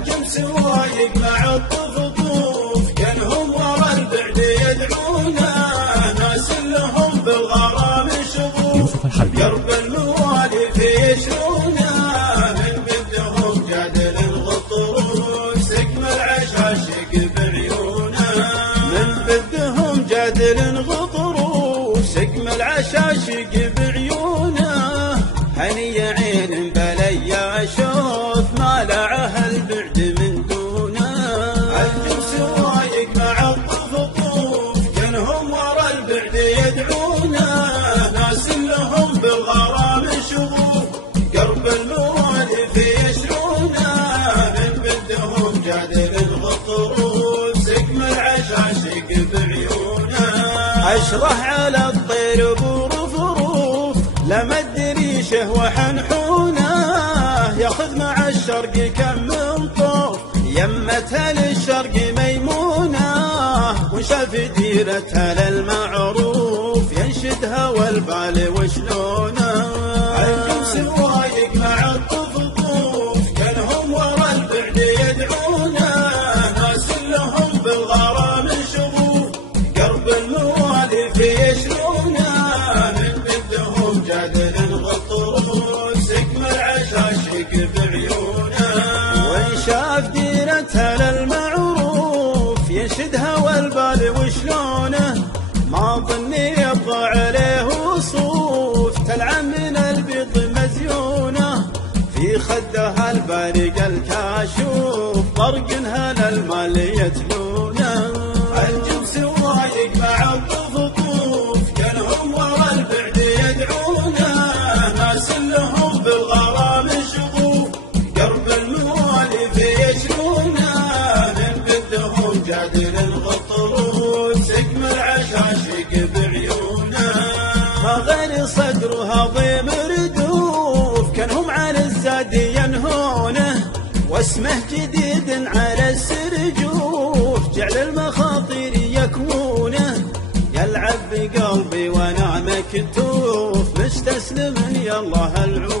الجمس وايق مع الطفطوف كانهم ورا البعد يدعونه، ناس لهم بالغرام شغوف قرب الموالف يشرونه، من بدهم جادل الغطروف سقم العشاشق بعيونه، من بدهم جادل غطروف سقم العشاشق بعيونه، هني عين بلي اشوف ما لعه البعد من دونه. الجمس وايق مع الطفطوف كانهم ورا البعد يدعونه، ناس لهم بالغرام شغوف قرب الموالف يشرونه، من بدهم جادل الغطروف سقم العشاشق بعيونه، اشرح على الطير برفروف لمد ريشه وحنحونه، ياخذ مع الشرق كم من طوف يمتها للشرق ميمونه، وشاف ديرتها للمعروف ينشدها والبال وشلونه. الجمس وايق مع الطفطوف كانهم ورا البعد يدعونه، ناس لهم بالغرام شغوف قرب الموالف يشرونه، من بدهم جادل الغطروف سقم العشاشق بعيونه، وان شاف ديرتها للمعروف ينشدها والبال وشلونه، ما ظني يبقى عليه وصوف تلعن من البيض مزيونه، في خدها البارق الكاشوف طرقنها للمال يتلونه. الجمس وايق مع الطفطوف كانهم ورا البعد يدعونه، ناس لهم بالغرام شغوف قرب الموالف يشرونه، من بدهم جادل الغطروف سقم العشاشق بعيونه، ما غير صدرها ضيم ردوف كانهم على الزاد ينهونه، واسمه جديد على السرجوف جعل المخاطر يكونه، يلعب بقلبي وانا مكتوف مستسلم يا الله العوف.